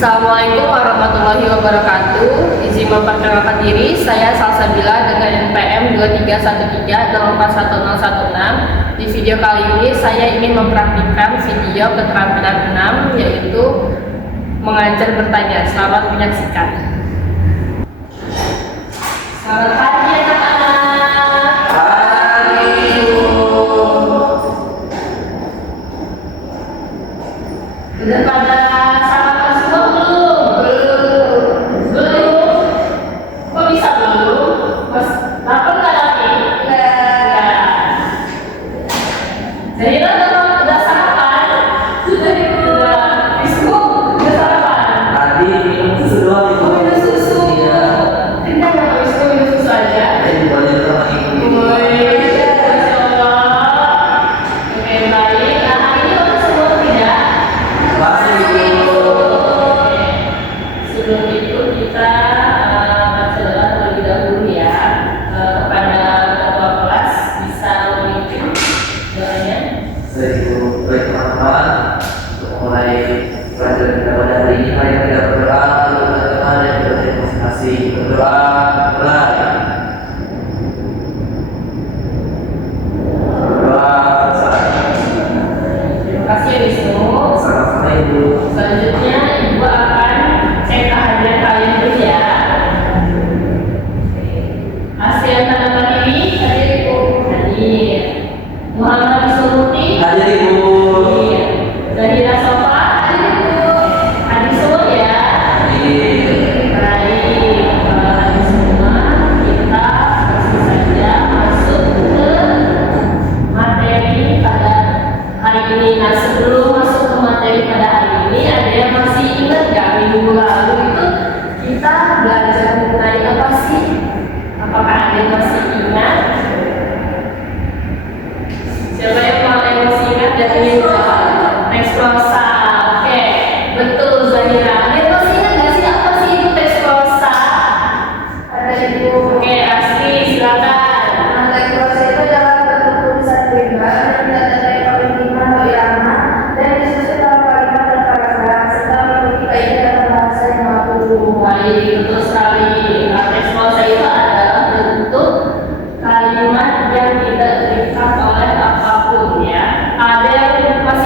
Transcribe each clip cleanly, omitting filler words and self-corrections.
Assalamualaikum warahmatullahi wabarakatuh. Izin memperkenalkan diri, saya Salsabila dengan NPM 2313041016. Di video kali ini saya ingin mempraktikkan video keterampilan 6, yaitu mengajar bertanya. Selamat menyaksikan. Selamat pagi anak-anak. Udah pada sarapan semua belum? Belum? Kok bisa belum? Mas, lapar nggak lagi? Enggak. Jadi udah sarapan? Sudah Bisku udah sarapan? Tadi minum susu doang itu. Oh, minum susu. Iya. Tidak nggak Bisku minum susu aja? Boleh sama ibu. Masya Allah. Oke, baik. Nah, hari ini udah semua tidak? Masih. Sebelum itu kita baca doa terlebih dahulu ya, kepada ketua kelas. Bisa memimpin doanya. Baik teman-teman, untuk mulai pelajaran kita pada hari ini, mari kita berdoa untuk teman-teman dan juga masing-masing. Berdoa mulai. Berdoa selesai. Terima kasih ya Wisnu. Sama-sama ibu. Selanjutnya ibu akan cek kehadiran kalian dulu ya. Hasil tanda mandiri hadir ibu. Hadir. Muhammad Wisnuti Hadir ibu. hadir. Zahira Sofa hadir ibu. Hadir semua ya. Hadir. Baik, kalau hadir semua kita langsung saja masuk ke materi pada hari ini. Nah, sebelum masuk ke materi pada hari ini, ada yang masih ingat nggak minggu lalu itu kita belajar mengenai apa sih? Apakah ada yang masih ingat? Siapa yang masih ingat dari minggu lalu? Teks prosa. Oke, betul Zahira. Ada yang masih ingat nggak sih apa sih itu teks prosa? Ada ibu. Oke, Asri, silakan. Teks prosa itu adalah bentuk tulisan bebas yang tidak ada kalimat atau irama dan disusun dalam kalimat dan paragraf serta memiliki kaidah dalam bahasa yang baku. Baik, betul sekali. Nah, teks prosa itu adalah bentuk kalimat yang tidak terikat oleh apapun ya. Ada yang masih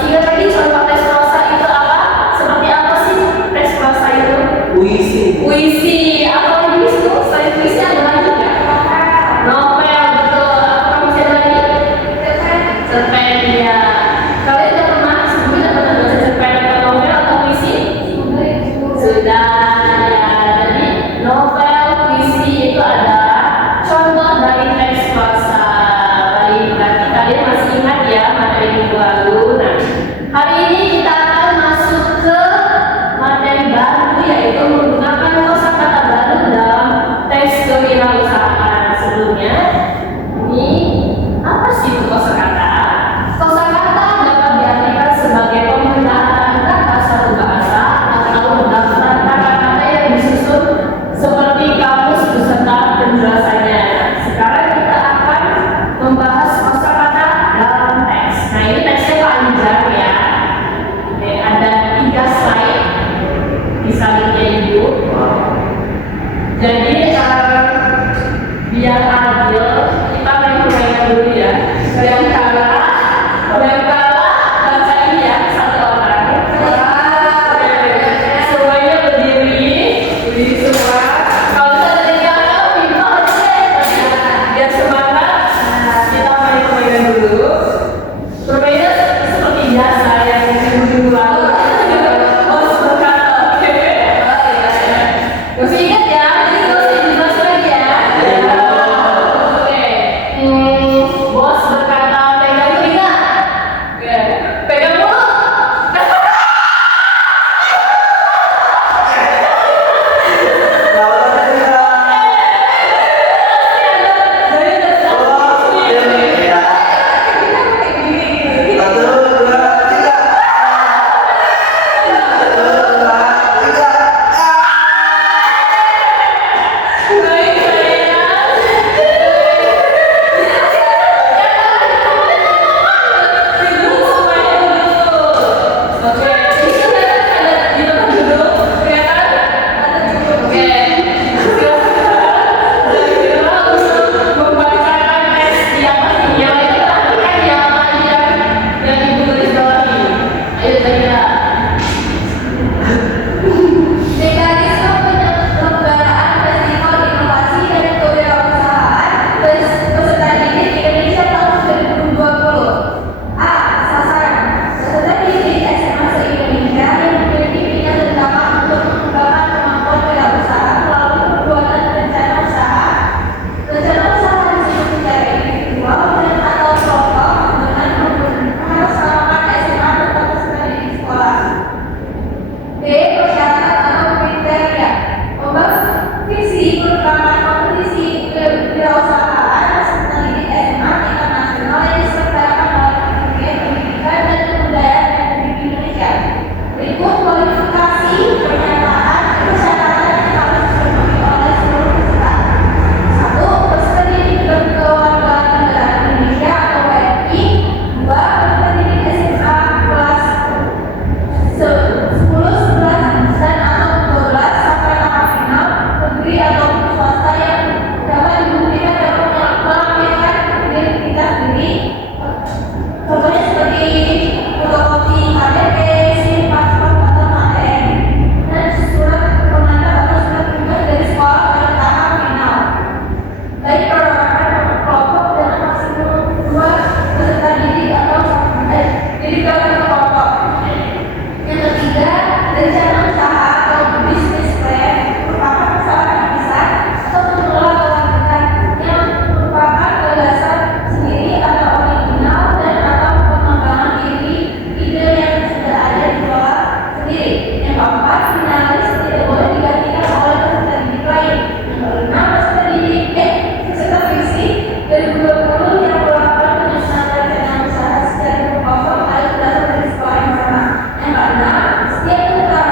keempat, finalis tidak boleh digantikan oleh peserta didik lain. Yang kelima, peserta visi 2020 yang melakukan penyusunan rencana usaha secara berkelompok harus berdasar dari sekolah yang sama. Yang keenam, setiap peserta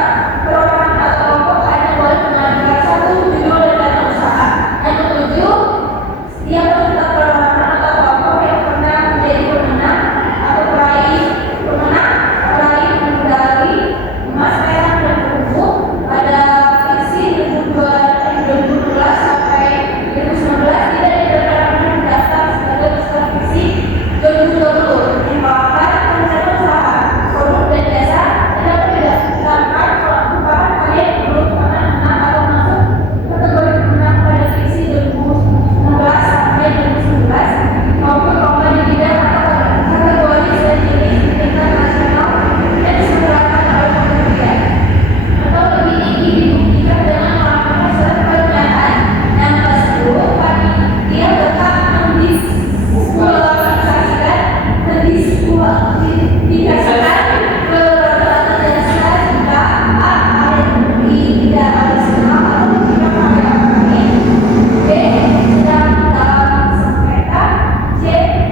perorangan atau kelompok hanya boleh mengajukan satu judul rencana usaha. Yang ketujuh, setiap peserta perorangan atau kelompok yang pernah menjadi pemenang atau peraih medali emas, perak, dan perunggu pada visi 2012 sampai 2019 tidak diperkenankan mendaftar sebagai peserta visi 2020. Yang keempat, rencana usaha produk dan jasa tidak didaftarkan kalau merupakan kalian belum pernah menang atau masuk kategori pemenang pada visi 2016 sampai 2019 maupun lomba di bidang atau kategori jenis tingkat nasional yang diselenggarakan oleh kementerian atau lebih tinggi dibuktikan dengan melakukan surat pernyataan. Yang ke-10, panitia berhak mendiskualifikasikan keberatan jasa jika A. tidak rasional atau tidak lain, B. sedang dalam sengketa, C.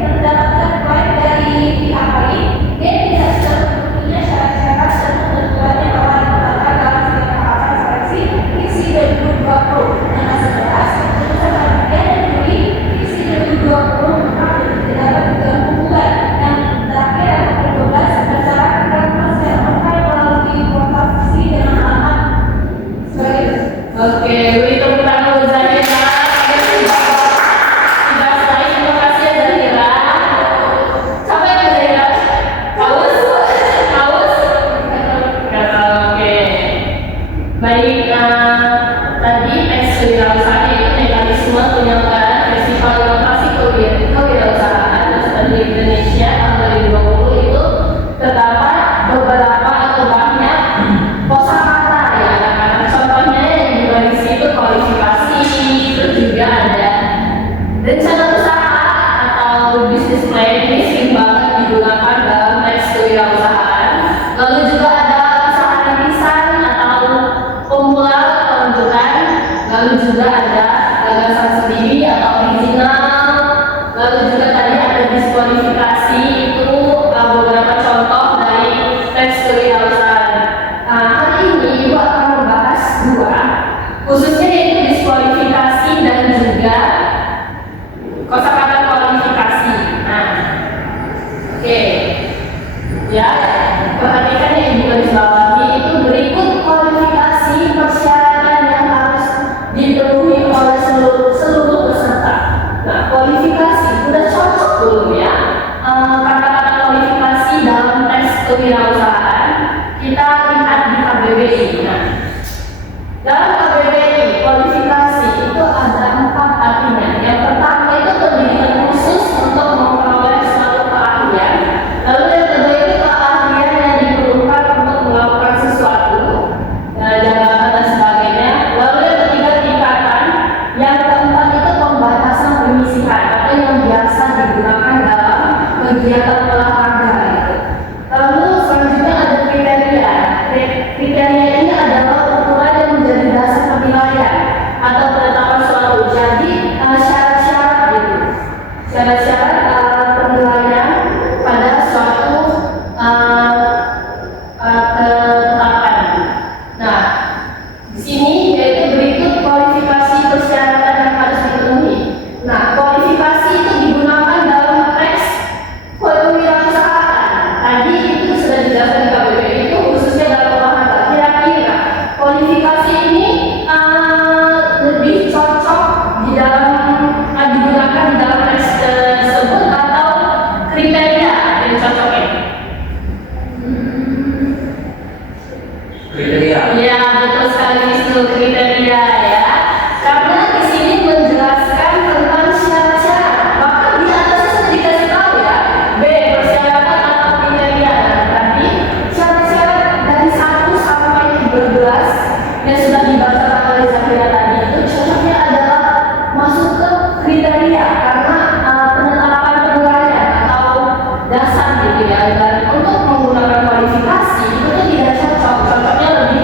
mendapatkan klaim dari pihak lain, D. tidak sudah terpenuhinya syarat-syarat dan ketentuan yang telah ditetapkan dalam tahapan seleksi visi 2020. Yang ke-11, keputusan panitia dan juri visi 2020 tidak dapat digabungkan. Yang terakhir, yang ke-12, berdasarkan proses online melalui portal visi dengan alamat sebagai Oke, beri tepuk tangan buat Zahira. Tidak selain terima kasih ya Zahira. Siapa yang Zahira? Haus? Haus? Oke. Baik, tadi teks kewirausahaan itu mekanisme penyelenggaraan festival inovasi kewirausahaan di Indonesia tahun 2020 itu terdapat beberapa atau banyak kosakata ya anak-anak. Contohnya yang di situ kualifikasi, terus juga ada rencana usaha atau business plan. Ini sering banget digunakan dalam teks kewirausahaan. Lalu juga ada usaha rintisan atau pemula kelanjutan. Lalu juga ada gagasan sendiri atau original. Lalu juga tadi ada diskualifikasi, itu beberapa contoh dari teks kewirausahaan. Hari ini Ibu akan membahas dua, khususnya yaitu diskualifikasi dan juga kosakata kualifikasi. Oke. Ya, perhatikan ya Ibu garis bawahi itu berikut kualifikasi persyaratan yang harus dipenuhi oleh seluruh peserta. Nah, kualifikasi sudah cocok belum ya? Kata-kata kualifikasi dalam tes kewirausahaan kita lihat di KBBI. Nah, dalam KBBI kualifikasi itu ada 4 artinya. Yang pertama itu pendidikan khusus untuk memperoleh suatu keahlian. Lalu yang kedua itu keahlian yang diperlukan untuk melakukan sesuatu, jabatan dan sebagainya. Lalu yang ketiga tingkatan. Yang keempat itu pembatasan penyisihan atau yang biasa digunakan dalam kegiatan olahraga itu. Lalu selanjutnya ada kriteria. Kriteria ini adalah ukuran yang menjadi dasar penilaian atau penetapan suatu. Jadi syarat-syarat gitu. Syarat-syarat penilaian pada suatu ketetapan. Nah, di sini yaitu berikut kualifikasi persyaratan yang harus dipenuhi. Nah, kualifikasi itu digunakan dalam teks kewirausahaan. Tadi itu sudah dijelaskan di KBBI itu khususnya dalam olahraga. Kira-kira kualifikasi ini lebih cocok di dalam digunakan di dalam teks tersebut atau kriteria yang cocoknya? Kriteria. Ya, betul sekali itu kriteria ya. Karena di sini menjelaskan tentang syarat-syarat. Bahkan di atasnya sudah dikasih tahu ya. B. Persyaratan atau kriteria. Nah, tadi syarat-syarat dari 1 sampai 13 yang sudah dibaca oleh Zahira tadi itu cocoknya adalah masuk ke kriteria karena penetapan penilaian atau dasar gitu ya. Dan untuk menggunakan kualifikasi itu tidak cocok. Cocoknya lebih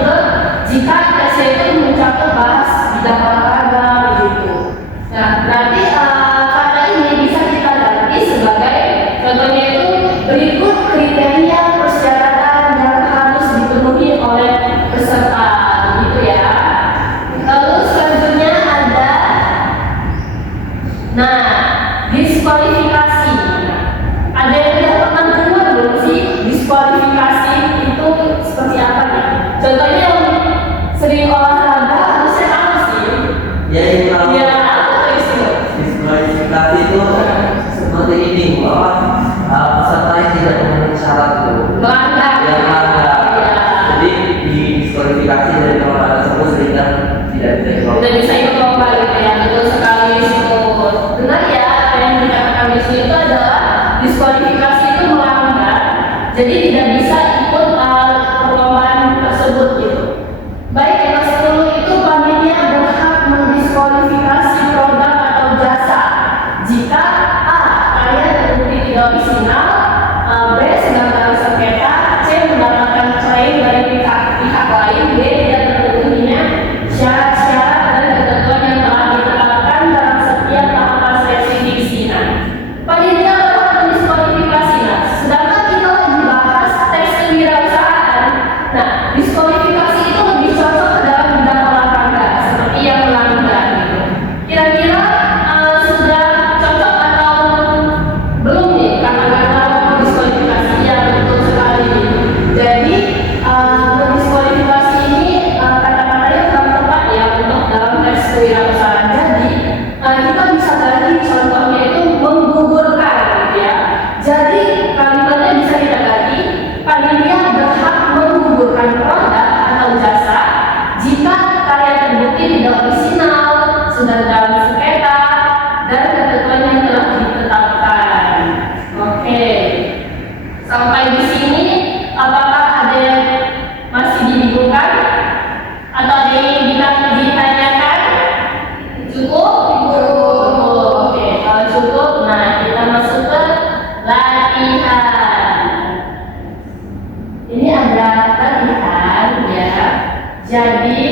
Jadi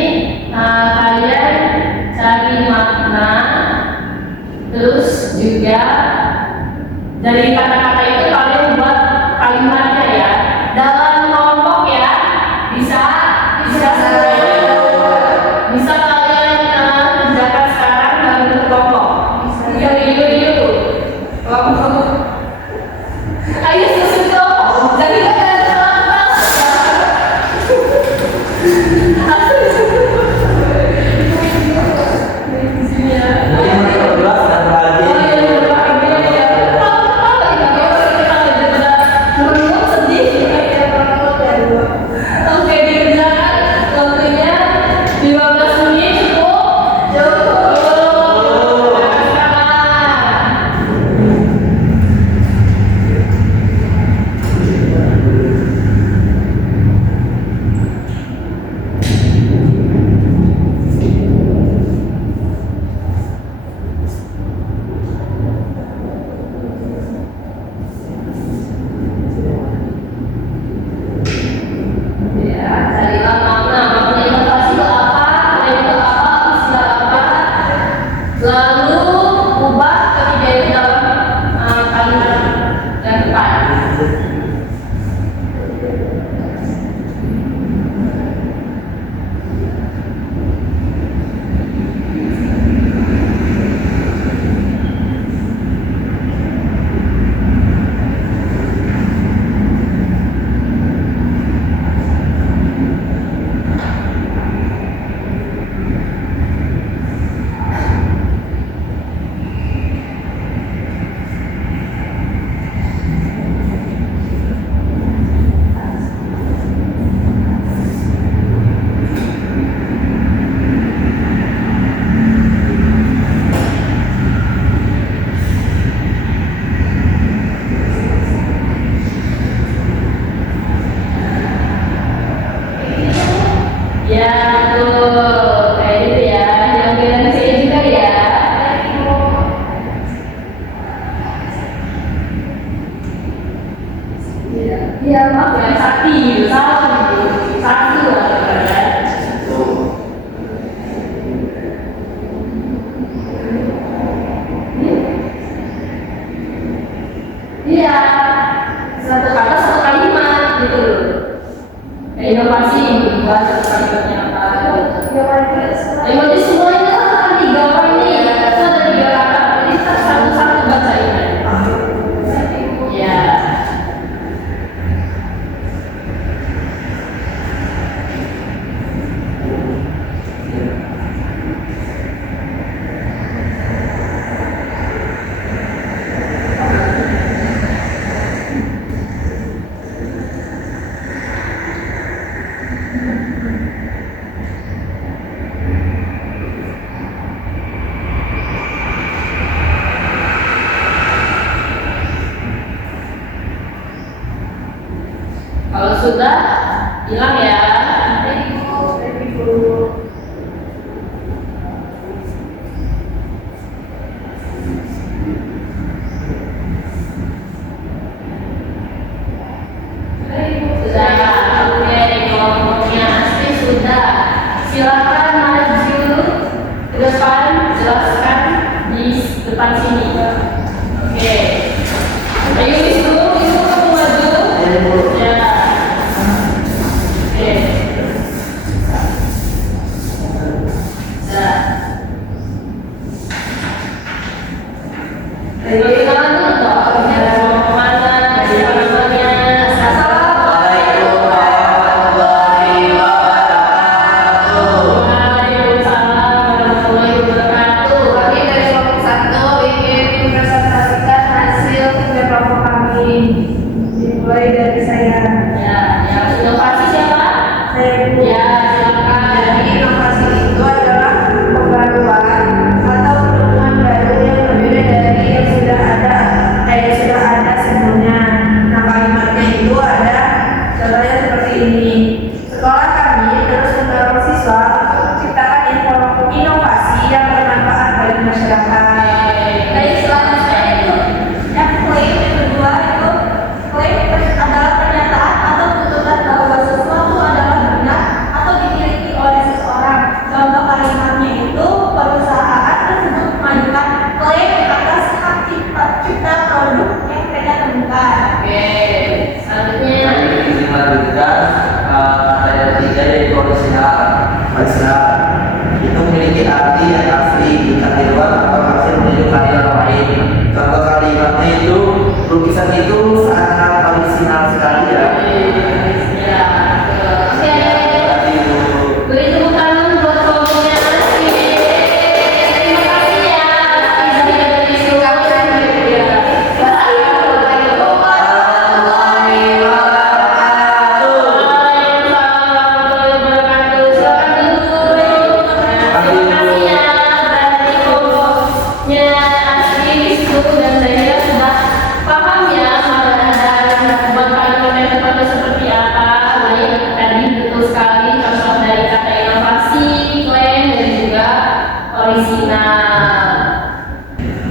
kalian cari makna, terus juga dari kata-kata itu kalian buat kalimatnya ya. Dalam kelompok ya, bisa bisa kalian kerjakan sekarang dalam bentuk kelompok. Yuk. Kelompok. Ayo susun kelompok. Jadi kalian kelompok. Oke, dikerjakan. Waktunya 15 menit cukup. Ya, carilah makna inovasi itu apa, kalian itu apa, istilah apa, lalu ubah ketiga itu dalam kalimat yang tepat. Ya, betul. Kayak gitu ya. Yang bilang saya juga ya. Ya, maaf ya, sakti. Salah gitu. Sakti lah. Iya. Satu kata, satu kalimat gitu. Inovasi buat satu kalimatnya apa? Emoji semuanya kan 3 orang ini. Itu ada 3 kata. Jadi kita satu-satu bacain. Ya. Kalau sudah, bilang ya. Sudah, oke, kelompoknya asli sudah. Silakan maju ke depan, jelaskan di depan sini. Oke. Ayo Wisnu, kamu maju. Ya. Oke. Nah. Perkenalan dulu toh, dari mana, dari namanya, Assalamualaikum warahmatullahi wabarakatuh. Waalaikumsalam warahmatullahi wabarakatuh. Kami dari kelompok 1 ingin mempresentasikan hasil kerja kelompok kami. Dimulai dari saya. Ya, yang inovasi siapa? Saya Bu. Ya, silakan. Jadi inovasi itu adalah pembaruan atau penemuan baru yang berbeda dari yang sudah ada sebelumnya. Nah, kalimatnya itu ada contohnya seperti ini. Sekolah kami terus mendorong siswa untuk menciptakan inovasi yang bermanfaat bagi masyarakat. Dari selanjutnya itu yang klaim yang kedua itu klaim adalah pernyataan atau tuntutan bahwa sesuatu adalah benar atau dimiliki oleh Islam itu memiliki arti yang asli bukan di luar atau hasil menunjuk karya lain. Contoh kalimatnya itu lukisan itu sangat orisinal sekali ya. Ya, oke. Beri tepuk tangan buat kelompoknya Asti. Terima kasih ya, Asti sudah berdiskusi.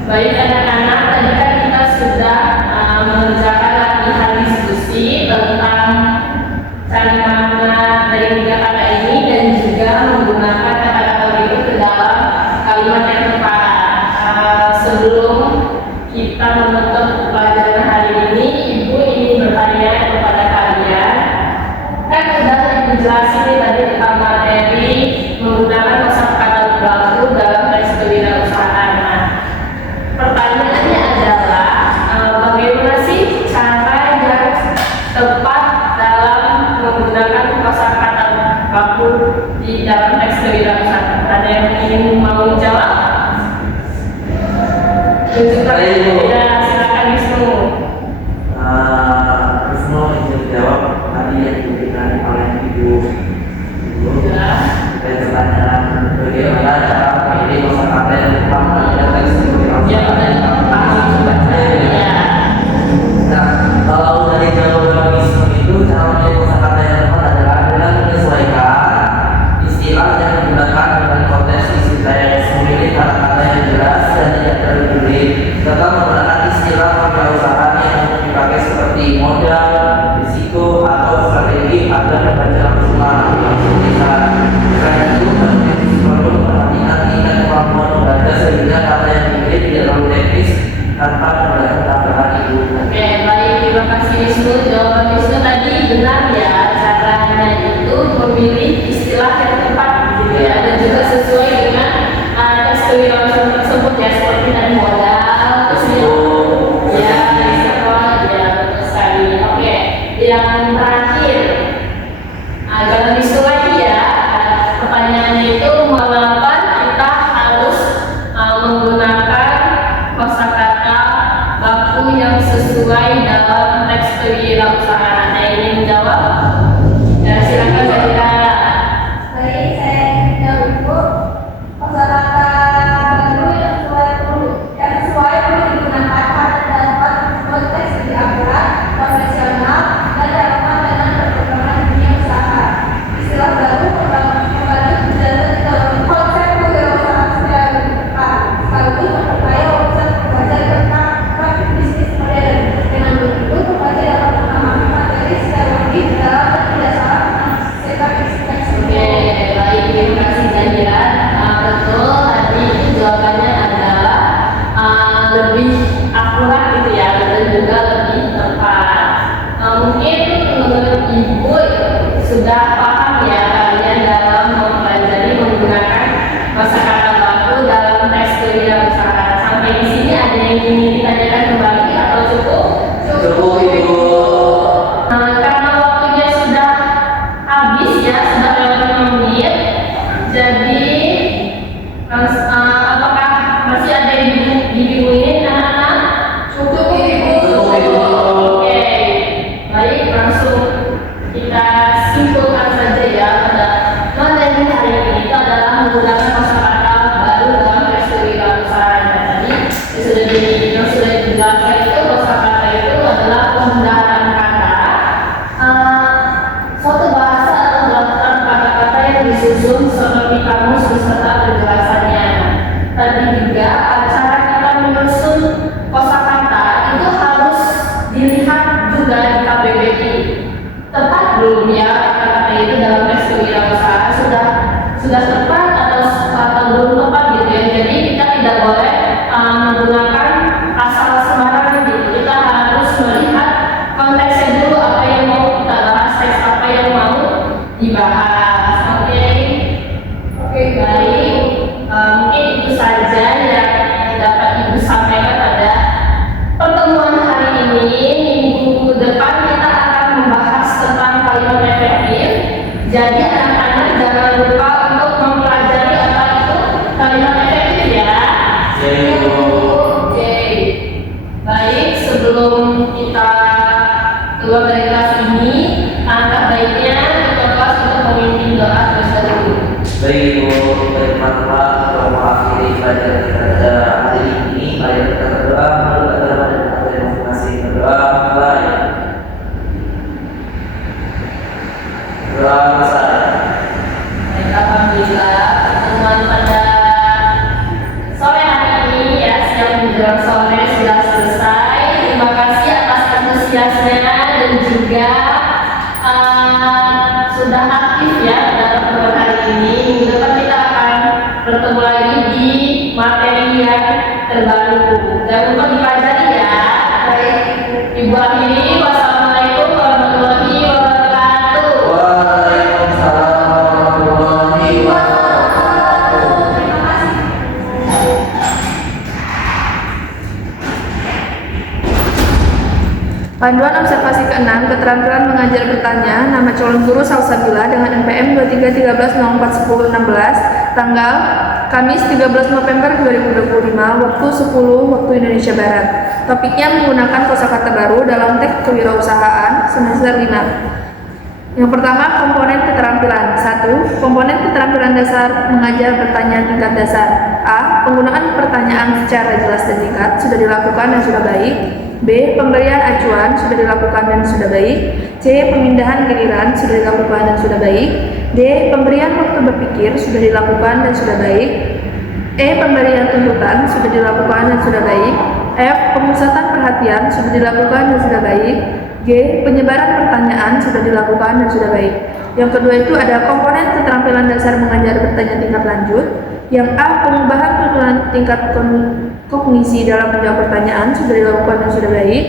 Baik anak-anak, tadi kan kita sudah mengerjakan latihan diskusi tentang cari makna dari tiga kata ini dan juga menggunakan kata-kata berikut ke dalam kalimat yang tepat. Sebelum kita menutup pelajaran hari ini, Ibu ingin bertanya kepada kalian. Kan sudah dijelasin nih tadi tentang materi menggunakan kosakata baku dalam teks kewirausahaan. Nah, pertanyaannya adalah bagaimana sih cara yang tepat dalam menggunakan kosakata baku di dalam teks kewirausahaan? Ada yang ingin mau jawab? Tunjukkan. Ya, silakan Wisnu. Wisnu ingin jawab tadi yang diberikan oleh Ibu. Ya. Pertanyaan bagaimana cara memilih kosakata yang tepat dalam teks Ya, kewirausahaan? paham coba. Ya. Nah, kalau dari jawaban Wisnu itu cara memilih kosakata yang tepat adalah dengan menyesuaikan istilah yang digunakan dengan konteks istilah yang memilih kata-kata yang jelas dan tidak terlalu sulit, serta menggunakan istilah kewirausahaan yang dipakai seperti modal, risiko, atau strategi agar membaca langsung bisa. Selain itu, penulis perlu memperhatikan tingkat kemampuan membaca sehingga kata yang dipilih tidak terlalu teknis tanpa menggunakan tambahan ibu. Oke, baik, terima kasih Wisnu. Jawaban Wisnu tadi benar ya, caranya itu memilih istilah yang tepat gitu ya, dan juga sesuai dengan teks kewirausahaan tersebut ya, seperti tadi modal, Risiko. ya, risiko, ya betul sekali. Oke, yang terakhir, dalam Wisnu lagi ya, pertanyaannya itu mengapa kita harus menggunakan kosakata baku yang sesuai dalam teks kewirausahaan. Ada yang ingin menjawab? Ya, silakan Zahira. Baik, saya ingin Ibu, kosakata baru yang sesuai perlu digunakan pada dalam konteks lebih akurat, profesional, dan relevan dengan perkembangan dunia usaha. Istilah baru membantu menjalankan konsep kewirausahaan secara lebih tepat, sekaligus memperkaya wawasan pembelajar tentang praktik bisnis modern. Dengan begitu, pembelajar dapat memahami materi secara lebih dalam dan tidak salah menafsirkan teks. Oke, baik, terima kasih Zahira. Betul, tadi itu jawabannya adalah lebih akurat gitu ya, dan juga lebih tepat. Mungkin menurut Ibu sudah paham ya kalian dalam mempelajari menggunakan kosakata baku dalam teks kewirausahaan. Sampai di sini ada yang ingin ditanyakan kembali atau cukup? Cukup ibu. Karena waktunya sudah habis ya, sudah lewat 5 menit. Jadi apakah masih ada yang dibingungin anak-anak? Cukup Ibu. Oke, baik, langsung kita simpulkan saja ya pada materi hari ini itu adalah menggunakan kosakata baru dalam teks kewirausahaan. Tadi yang sudah dijelaskan itu kosakata itu doa terus dahulu. Baik Ibu, baik teman-teman, untuk mengakhiri pelajaran kita hari ini, mari kita berdoa menurut agama dan metode masing-masing. Berdoa, baik. Doa besar. Baik, alhamdulillah pertemuan pada sore hari ini ya, siang menjelang sore sudah selesai. Terima kasih atas antusiasnya dan juga sudah aktif ya dalam pertemuan hari ini. Minggu depan kita akan bertemu lagi di materi yang terbaru. Jangan lupa dipelajari ya. Baik, Ibu akhiri. Wassalamualaikum warahmatullahi wabarakatuh. Waalaikumsalam warahmatullahi wabarakatuh. Terima kasih. Panduan observasi ke-6, keterampilan mengajar bertanya, nama calon guru Salsabila dengan NPM 2313041016, tanggal Kamis 13 November 2025, waktu 10 waktu Indonesia Barat. Topiknya menggunakan kosakata baru dalam teks kewirausahaan semester 5. Yang pertama, komponen keterampilan. 1. Komponen keterampilan dasar mengajar bertanya tingkat dasar. A. Penggunaan pertanyaan secara jelas dan singkat sudah dilakukan dan sudah baik. B. Pemberian acuan sudah dilakukan dan sudah baik. C. Pemindahan giliran sudah dilakukan dan sudah baik. D. Pemberian waktu berpikir sudah dilakukan dan sudah baik. E. Pemberian tuntutan sudah dilakukan dan sudah baik. F. Pemusatan perhatian sudah dilakukan dan sudah baik. G. Penyebaran pertanyaan sudah dilakukan dan sudah baik. Yang kedua itu ada komponen keterampilan dasar mengajar bertanya tingkat lanjut. Yang A. Pengubahan tuntutan tingkat kognisi dalam menjawab pertanyaan sudah dilakukan dan sudah baik.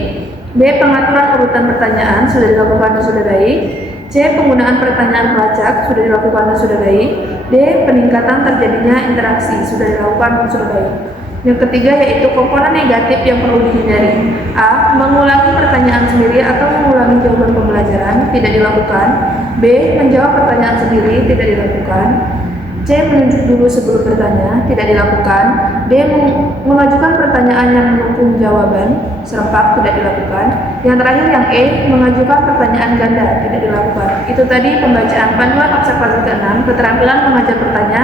B. Pengaturan urutan pertanyaan sudah dilakukan dan sudah baik. C. Penggunaan pertanyaan pelacak sudah dilakukan dan sudah baik. D. Peningkatan terjadinya interaksi sudah dilakukan dan sudah baik. Yang ketiga yaitu komponen negatif yang perlu dihindari. A. Mengulangi pertanyaan sendiri atau mengulangi jawaban pembelajaran tidak dilakukan. B. Menjawab pertanyaan sendiri tidak dilakukan. C. Menunjuk dulu sebelum bertanya tidak dilakukan. D. Mengajukan pertanyaan yang mendukung jawaban serempak tidak dilakukan. Yang terakhir yang E. Mengajukan pertanyaan ganda tidak dilakukan. Itu tadi pembacaan panduan observasi ke-6 keterampilan mengajar bertanya